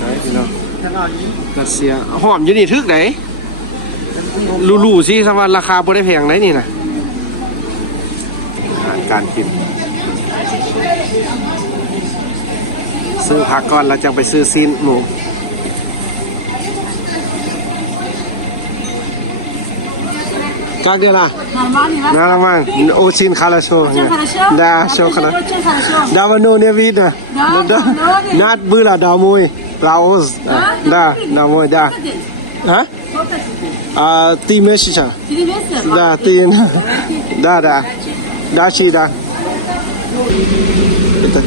ไหนพี่น้องรัสเซียหอมอยู่นี่ทึกไหนลู่ๆสิสวัสดิ์ราคาบ่ได้แพงไหนนี่นะอาหารการกินซื้อผักก่อนแล้วจะไปซื้อซีนหมูкак дела? Нормально, да? Нормально. Очень хорошо. Очень хорошо? Да, А все почему хорошо. очень хорошо? Давно не видно. Да, давно не. Надо было домой. Лаос. Да, домой, да. Сколько здесь? А? Сколько здесь? 3 месяца. 3 месяца? Да, 3. Да, да. Дачи, да. Это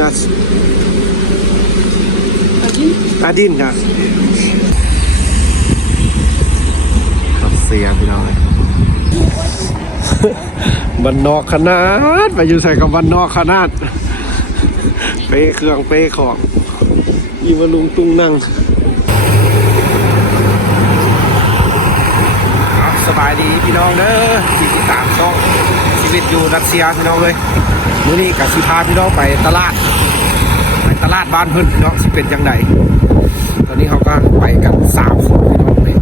нас. Один, да. เสียพี่น้องบ้านนอกขนาดไปอยู่ใส่กับบ้านนอกขนาดเป้เครื่องเป้ของอีวลุงตุ้งนั่งสบายดีพี่น้องเด้อที่ติดตามช่องชีวิตอยู่รัสเซียพี่น้องเลยมื้อนี้กับสิพาพี่น้องไปตลาดบ้านเพิ่นพี่น้องสิเป็นจังไดตอนนี้เขาก็ไปกัน3 คนพี่น้องเลย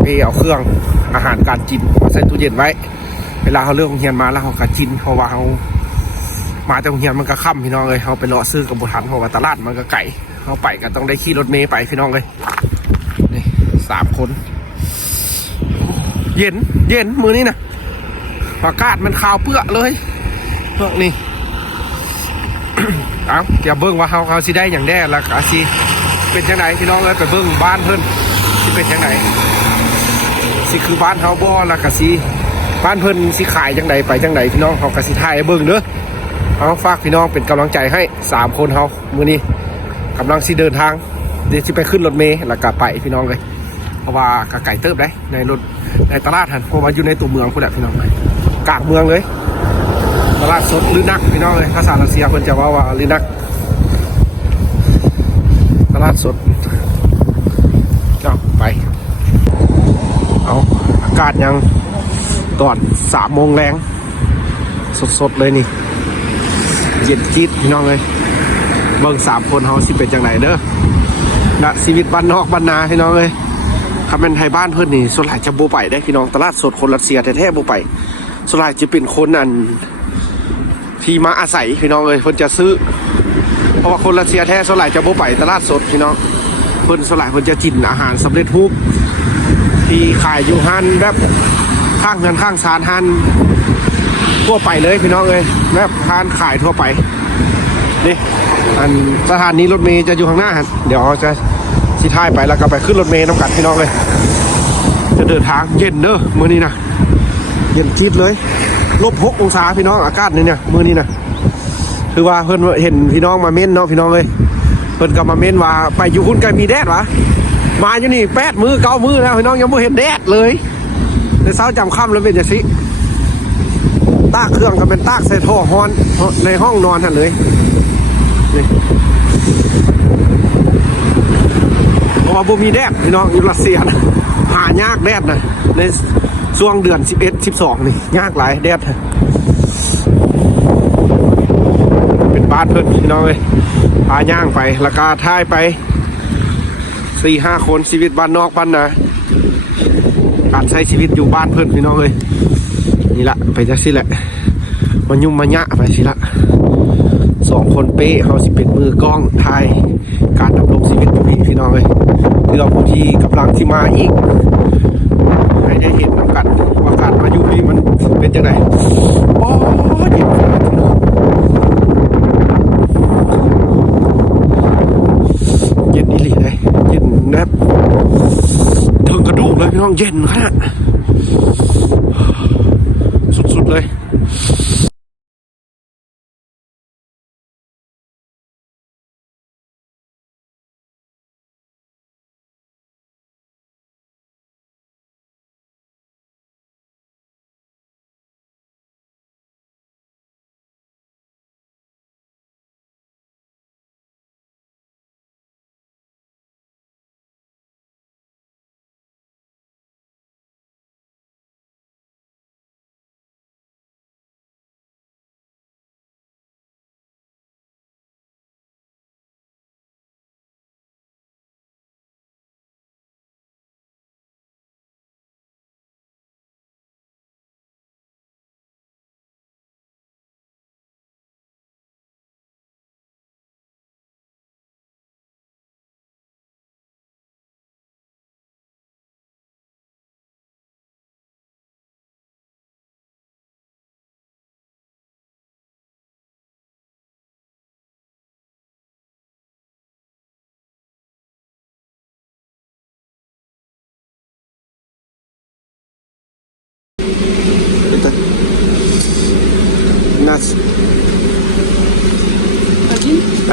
ไปเอาเครื่องอาหารการกินใส่ตู้เย็นไว้เวลาเขาเลือกโรงเรียนมาแล้วเขาก็กินเพราะว่าเขามาจากโรงเรียนมันก็ค่ำพี่น้องเลยเขาไปรอซื้อกับบุทันเพราะว่าตลาดมันก็ไก่เขาไปก็ต้องได้ขี่รถเมล์ไปพี่น้องเลยนี่3 คนเย็นมือนี้นะอากาศมันขาวเปื้อเลยพวกนี้ เอาเดี๋ยวเบิ้งว่าเขาสิได้อย่างแน่ละกะสิเป็นจังไหนพี่น้องเลยไปเบิ้งบ้านเพิ่นสิเป็นจังไหนสิคือบ้านเขาบ่ละกะสิบ้านเพิ่นสิขายจังไหนไปจังไหนพี่น้องเขากะสิถ่ายเบิ้งเด้อเอาฝากพี่น้องเป็นกำลังใจให้3 คนเขามื้อนี้กำลังสิเดินทางเดี๋ยวสิไปขึ้นรถเมล์แล้วก็ไปพี่น้องเลยเพราะว่ากะไก่เติบได้ในรถในตลาดหันเพราะว่าอยู่ในตัวเมืองพุ่นแหละพี่น้องเลยกลางเมืองเลยตลาดสดลือนักพี่น้องเลยภาษารัสเซียเพิ่นจะว่าลือนักตลาดสดก็ไปเอาอากาศยังตอน3 โมงแรงสดเลยนี่เย็นจี๊ดพี่น้องเลยเบิ่ง3 คนเขาสิเป็นจังไหนเด้อณชีวิตบ้านนอกบ้านนาพี่น้องเลยคำเป็นไทยบ้านเพิ่นนี่ส่วนใหญ่จะโบไปได้พี่น้องตลาดสดคนรัสเซียแท้ๆโบไปส่วนใหญ่จะเป็นคนอันที่มาอาศัยพี่น้องเลยเพิ่นจะซื้อเพราะว่าคนรัสเซียแท้ส่วนใหญ่จะโบไปตลาดสดพี่น้องเพิ่นส่วนใหญ่เพิ่นจะกินอาหารสำเร็จรูปที่ขายอยู่ห้านแบบข้างเงินข้างศาลห้านทั่วไปเลยพี่น้องเลยแบบห้านขายทั่วไปนี่อันสถานีรถเมล์จะอยู่ข้างหน้าเดี๋ยวจะสิท้ายไปแล้วก็ไปขึ้นรถเมล์น้ำกัดพี่น้องเลยจะเดินทางเย็นเด้อมื้อนี้นะเย็นจี๊ดเลย-6 องศาพี่น้องอากาศเนี่ยมื้อนี้นะคือว่าเพิ่นเห็นพี่น้องมาเม้นเนาะพี่น้องเลยเพิ่นก็มาเม้นว่าไปอยู่คุณก็มีแดดวะมาอยู่นี่8 มื้อ 9 มื้อแล้วพี่น้องยังไม่เห็นแดดเลยในเช้าจำค่ำแล้วเป็นจังซี่ตากเครื่องก็เป็นตากใส่ท่อฮ้อนในห้องนอนหั่นเลยนี่เพราะว่าบ่มีแดดพี่น้องอยู่รัสเซียนะหายากแดดนะในช่วงเดือน11 12นี่ยากหลายแดดเป็นบ้านเพิ่นพี่น้องเลยพาย่างไปแล้วก็ท่ายไป4-5 คนชีวิตบ้านนอกบ้านนาการใช้ชีวิตอยู่บ้านเพิ่นพี่น้องเลยนี่ละไปจังซี่แหละมันยุ่มมันยะไปสิละ2 คนเป๊ะเขาสิเป็นมือกล้องถ่ายการดำรงชีวิตอยู่นี่พี่น้องเลยที่เราผู้ที่กำลังที่มาอีกให้ได้เห็นน้ำกันว่าการมาอยู่นี่มันเป็นยังไงโอ้ยเย็นขนาดนี้เย็นอีหลีเลยเย็นแนบถึงกระดูกเลยพี่น้องเย็นขนาดสุดๆเลย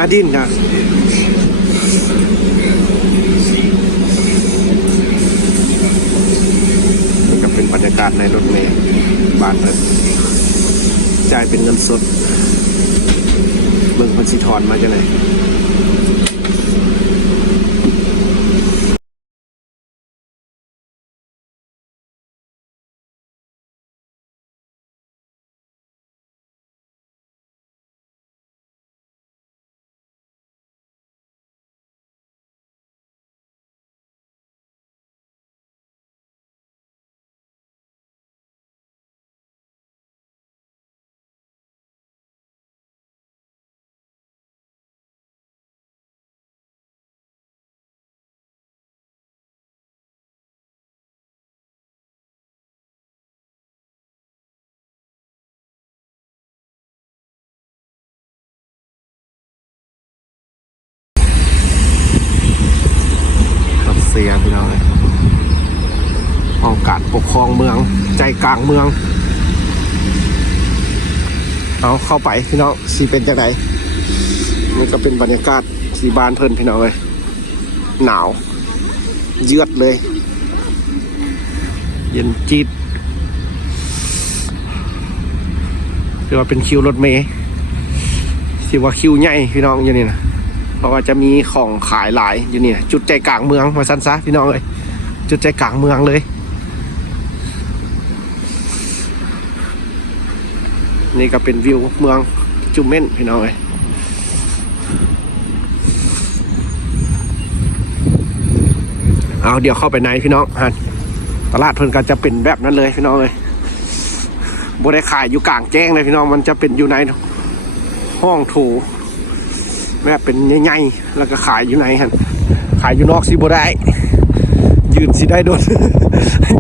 นาดินครับนี่ก็เป็นบรรยากาศในรถเมล์บ้านเพิ่นจ่ายเป็นเงินสดเบิ่งเพิ่นสิถอนมาจังได๋เสียพี่น้ององค์การปกครองเมืองใจกลางเมืองเอาเข้าไปพี่น้องสิเป็นจังได๋มันก็เป็นบรรยากาศที่บ้านเพิ่นพี่น้องเอ้ยหนาวเยือดเลยเย็นจี๊ดคือว่าเป็นคิวรถเมล์สิว่าคิวใหญ่พี่น้องอยู่นี่นะเพราะว่าจะมีของขายหลายอยู่นี่จุดใจกลางเมืองว่าซั่นซะพี่น้องเอ้ยจุดใจกลางเมืองเลยนี่ก็เป็นวิวเมืองจุมเม่นพี่น้องเอ้ยเอาเดี๋ยวเข้าไปในพี่น้องฮะตลาดเพิ่นก็จะเป็นแบบนั้นเลยพี่น้องเอ้ยบ่ได้ขายอยู่กลางแจ้งเลยพี่น้องมันจะเป็นอยู่ในห้องโถแบบเป็นใหญ่ๆแล้วก็ขายอยู่ในหั่นขายอยู่นอกสิบ่ได้ยืนสิได้โดน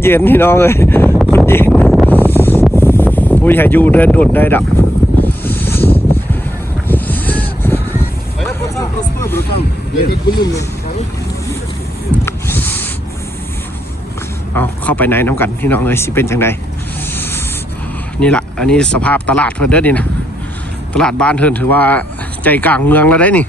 เย็นพี่น้องเอ้ยคนเย็นผู้ใหญ่อยู่เดินโดนได้ดอกเอาเข้าไปในน้ำกันพี่น้องเอ้ยสิเป็นจังไดนี่ล่ะอันนี้สภาพตลาดเพิ่นเด้อนี่นะตลาดบ้านเพิ่นถือว่าใจกลางเมืองแล้วได้นี่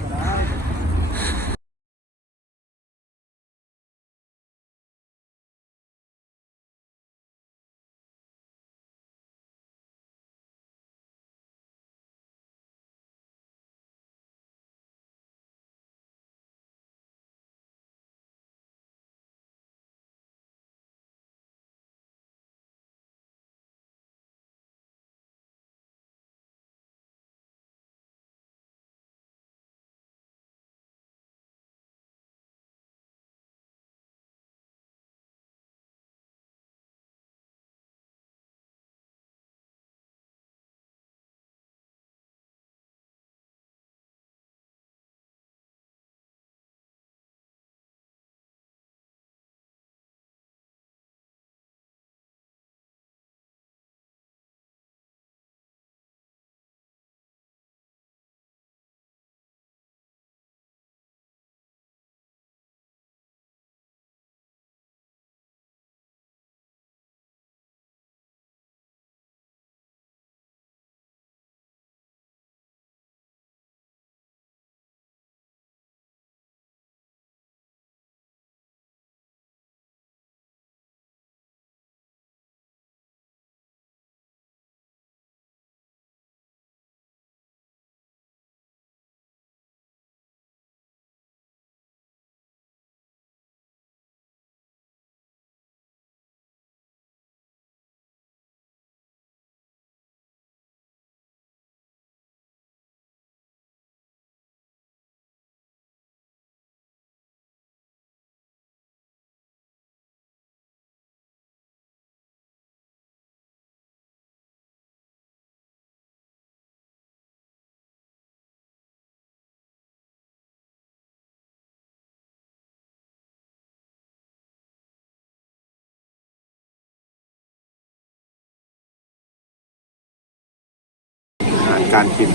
การกิน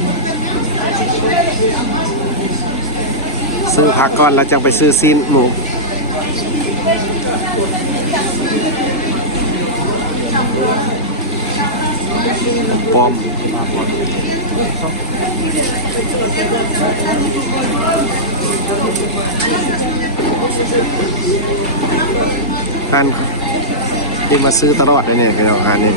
ซื้อผักก่อนแล้วจังไปซื้อซีนหมูปอม อันที่มาซื้อตลอดเลยเนี่ยพี่น้องอันนี้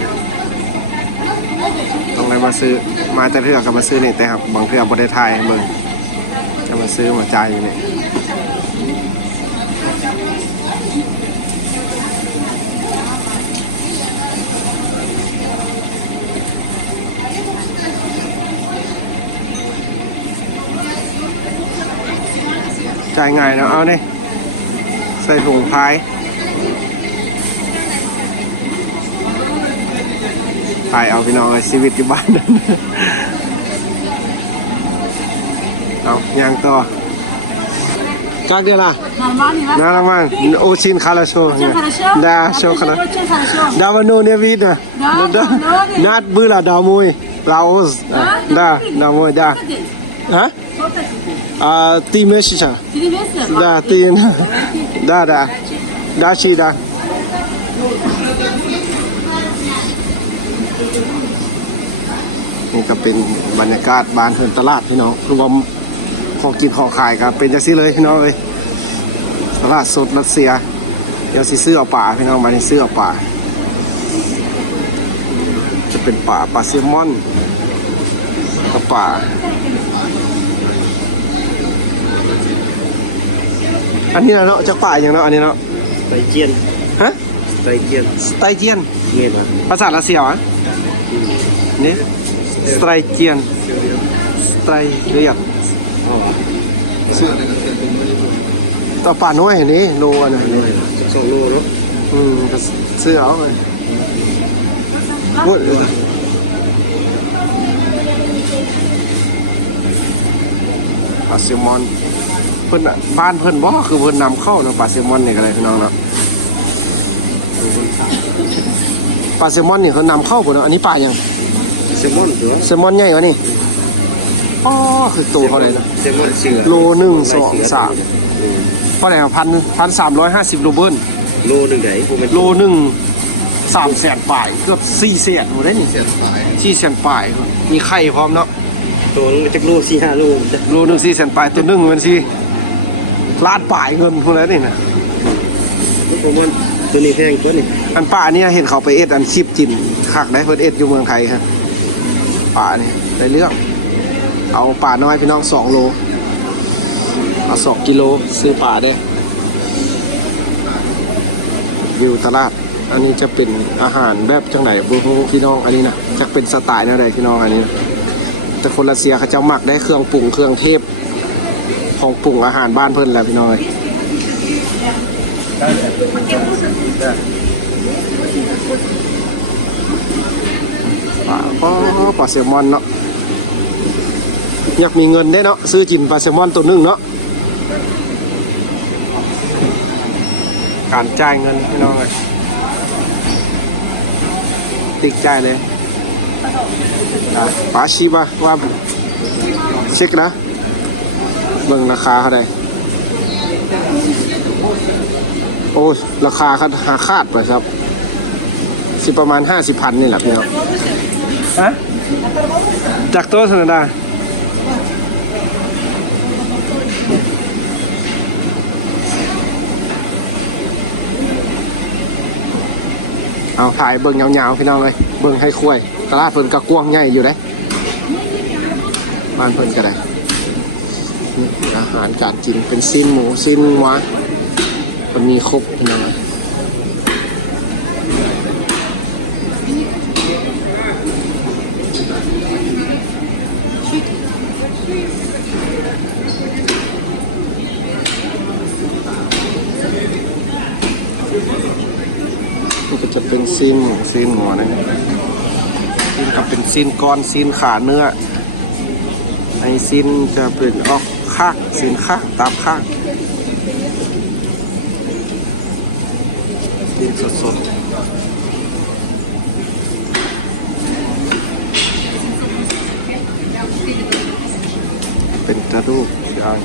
ต้องเลยมาซื้อมาแต่เทื่อกับมาซื้อนี่แต่ครับบางเทื่อบริไทยเมืองจะมาซื้อมาจ่ายอยู่เนี่ยจ่ายง่ายเนาะเอาเนี่ยใส่ถุงพายถ่ายเอาพี่น้องเลยชีวิตอยู่บ้านนั่นเอาย่างต่อจากเดียวล่ะ Нормально, да? Нормально, очень хорошо. Очень хорошо? Да, все хорошо. Очень хорошо. Давно не видно. Да, давно не Надо было домой, Лаос. Да, домой, да. А? Сколько тебе? 3 месяца. 3 месяца? Да, ты. Да, да. Дальше, да. นี่ก็เป็นบรรยากาศบ้านเทินตลาดพี่น้องรวมของกินของขายครับเป็นจังซี่เลยพี่น้องเลยตลาดสดรัสเซียเดี๋ยวสิซื้อเอาป่าพี่น้องมานี่ซื้อเอาป่าจะเป็นป่าแซลมอนกับป่าอันนี้เนาะจากป่าอย่างเนาะอันนี้เนาะ ไตเจียน ฮะ ไตเจียน สไตเจียน เงี้ยนะ ภาษารัสเซียวะนี่สไตเจียนสไตเรียก อ๋อ ต่อป่าน้อยเห็นนี่โลอันนั้น 2 โลเนาะ ก็ซื้อเอาเลยพูดปลาแซลมอนเพิ่นน่ะบ้านเพิ่นบ่คือเพิ่นนำเข้าเนาะปลาแซลมอนนี่ก็ได้พี่น้องเนาะปลาแซลมอนนี่เขานำเข้าบ่เนาะอันนี้ปลาหยัง แซลมอนเหรอ แซลมอนใหญ่กว่านี่อ๋อคือตัวเขาเลยนะ แซลมอนเสือ โลหนึ่งสองสามเท่าไหร่ครับ1,350 รูเบิล โลหนึ่งไหนผมเป็น โลหนึ่ง300,000 ปลายเกือบ400,000หมดได้นี่400,000 ปลายมีไข่พร้อมเนาะ ตัวนึงจากโล4-5 โล โลหนึ่ง400,000 ปลายตัวหนึ่งมันสิล้านปลายเงินพวกนั้นนี่นะ ผมว่าตัวนี้แพงตัวนี้ อันป่านี่เห็นเขาไปเอ็ดอันชิปจินคักได้เพิ่นเอ็ดอยู่เมืองไทยครับป่านี่ได้เรื่องเอาป่าน้อยพี่น้อง2 โลเอา2 กิโลซื้อป่าได้อยู่ตลาดอันนี้จะเป็นอาหารแบบจังไหนบุ้งพี่น้องอันนี้นะจะเป็นสไตล์แนวใดพี่น้องอันนี้นะแต่คนรัสเซียเขาจะหมักได้เครื่องปรุงเครื่องเทศของปรุงอาหารบ้านเพิ่นแหละพี่น้องปลาแซลมอนเนาะอยากมีเงินได้เนาะซื้อจินปลาแซลมอนตัวหนึงเนาะการจ่ายเงินพี่น้องเลยติ๊กจ่ายเลยปาชิบะว่าเช็คนะเบิ่งราคาเขาได้โอ้ราคาหาคาดไปครับสิประมาณ50,000นี่แหละพี่น้องฮะจากโต๊ะธนาดาเอาถ่ายเบิ่งยาวๆพี่น้องเลยเบิ่งให้คุ้ยตลาดเพิ่นก็กว้างใหญ่อยู่เด้บ้านเพิ่นก็ได้นี่อาหารการกินเป็นซีนหมูซีนหวานมันมีครบพี่น้องนี่ก็จะเป็นซีนหมูซีนหัวนะซีนกับเป็นซีนก้อนซีนขาเนื้อไอซีนจะเป็นออกข้างซีนข้างตามข้างซีนสดๆเป็นกระดูกอย่าง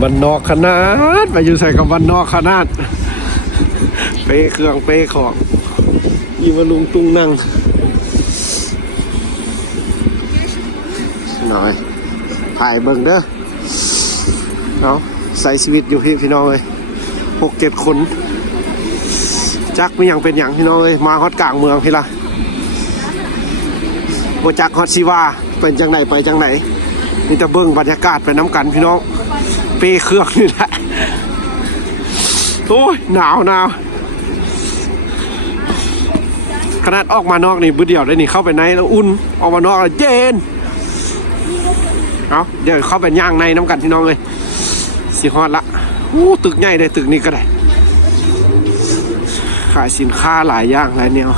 บ้านนอกขนาดไปอยู่ใส่กับบ้านนอกขนาดเปเครื่องเปของยีมาลุงตุงนั่งหน่อยถ่ายเบิ่งเด้อเอาใส่ชีวิตอยู่พี่น้องเลย6-7 คนจักไม่ยังเป็นอย่างพี่น้องเลยมาฮอดกลางเมืองพี่ละบ่จักฮอดซีว่าเป็นจังไหนไปจังไหนนี่แต่เบิ่งบรรยากาศไปน้ำกันพี่น้องเปเครื่องนี่แหละโอ้ยหนาวขนาดออกมานอกนี่บื้อเดียวได้นี่เข้าไปในแล้วอุ่นออกมานอกแล้วเย็นเอาเดี๋ยวเข้าไปย่างในน้ำกันพี่น้องเลยสิฮอดละตึกใหญ่เลยตึกนี้ก็ได้ขายสินค้าหลายอย่างหลายแนว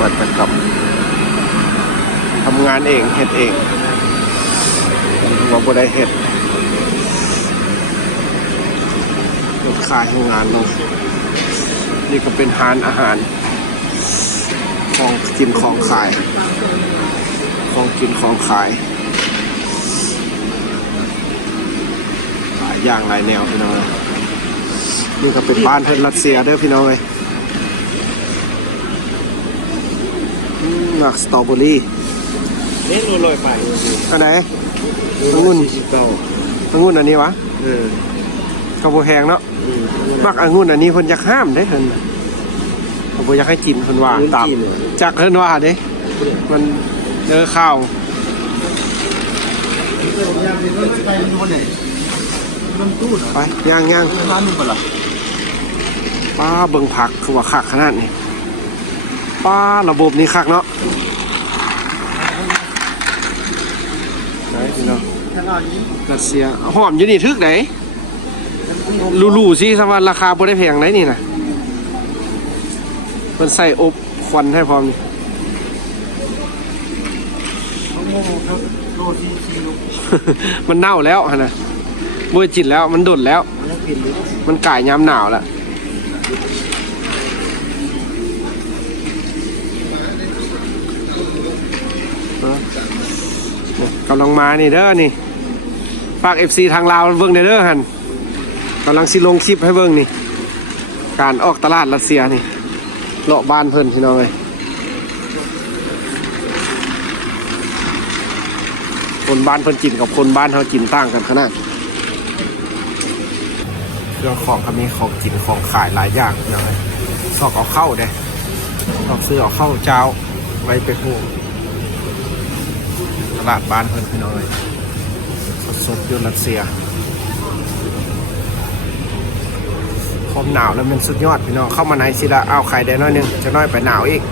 มาแต่กับทำงานเองเฮ็ดเองว่าบ่ได้เฮ็ดขายทำงานเนาะนี่ก็เป็นร้านอาหารของกินของขายของกินของขายหลายอย่างหลายแนวพี่น้องเลยนี่ก็เป็นบ้านเพื่อนรัสเซียเด้อพี่น้องเลยหนักสตรอเบอรี่ ลอยไป อันไหนองุ่นองุ่นอันนี้วะกระโบแหงเนาะมักองุ่นอันนี้คนอยากห้ามได้เพิ่นเขาบ่อยากให้กินเพิ่นว่าตามจากเพิ่นว่าเด้มันข้าวไปย่างป้าเบิ่งผักคือว่าคักขนาดนี้ป้าระบบนี้คักเนาะไหนพี่น้องรัสเซียหอมอยู่นี่ทึกไหนลู่ๆสิสวัสดิ์ราคาบ่ได้แพงไหนนี่นะมันใส่อบควันให้พร้อมนี่มันเน่าแล้วฮะนะมือจิตแล้วมันดดแล้วมันก่ายยามหนาวแล้วกำลังมานี่เด้อนี่ฝาก FC ทางลาวเบิ่งเด้อหั่นกำลังสิลงคลิปให้เบิ่งนี่การออกตลาดรัสเซียนี่เลาะบ้านเพิ่นพี่น้องเอ้ยคนบ้านเพิ่นกินกับคนบ้านเฮากินต่างกันขนาดเครื่องของก็มีของกินของขายหลายอย่างอย่างไรซอกเอาเข้าเด้ซอกซื้อเอาเข้าเจ้าไว้ไปโหตลาดบ้านเพิ่นพี่น้องเอ้ยสดๆอยู่รัสเซียความหนาวแล้วมันสุดยอดพี่น้องเข้ามาในสิละเอาไข่ได้น้อยนึงจะน้อยไปหนาวอีก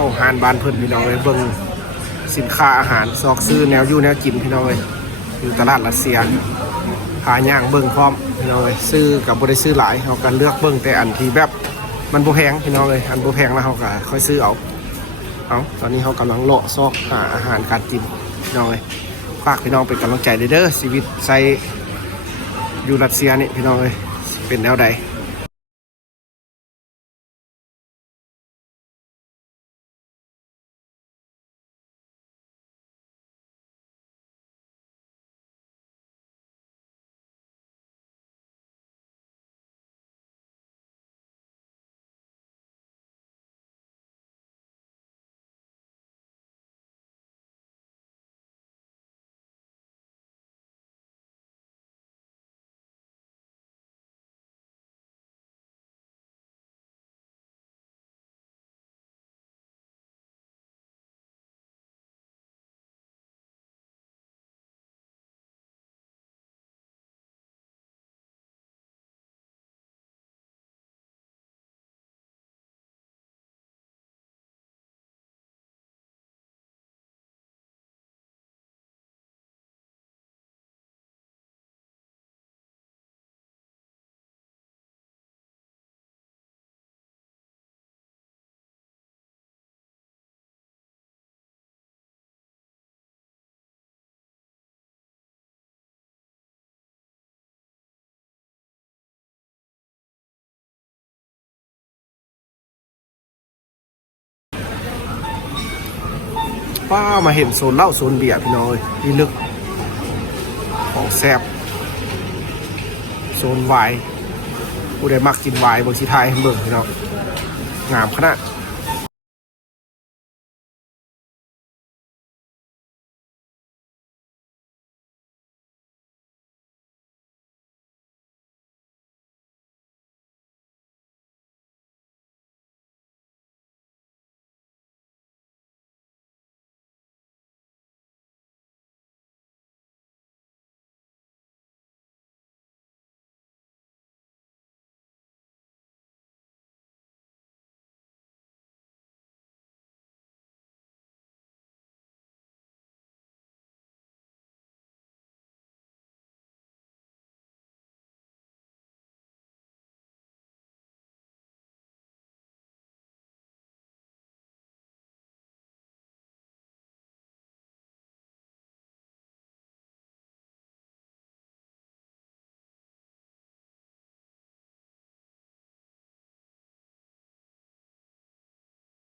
เข้าห้านบ้านเพิ่นพี่น้องเอ้ยเบิ่งสินค้าอาหารซอกซื้อแนวอยู่แนวกินพี่น้องเอ้ยอยู่ตลาดรัสเซียหาย่างเบิ่งพร้อมพี่น้องเอ้ยซื้อก็บ่ได้ซื้อหลายเฮาก็เลือกเบิ่งแต่อันที่แบบมันบ่แพงพี่น้องเอ้ยอันบ่แพงแล้วเฮาก็ค่อยซื้อเอาตอนนี้เฮากำลังเลาะซอกหาอาหารการกินพี่น้องเอ้ยฝากพี่น้องเป็นกำลังใจเด้อชีวิตใส่อยู่รัสเซียนี่พี่น้องเอ้ยเป็นแนวใดป้ามาเห็นโซนเหล้าโซนเบียร์พี่น้องเอ้ยนี่ลึกของแซ่บโซนไวน์ผู้ใดมักกินไวน์เบิ่งสิทายให้เบิ่งพี่น้องงามขนาด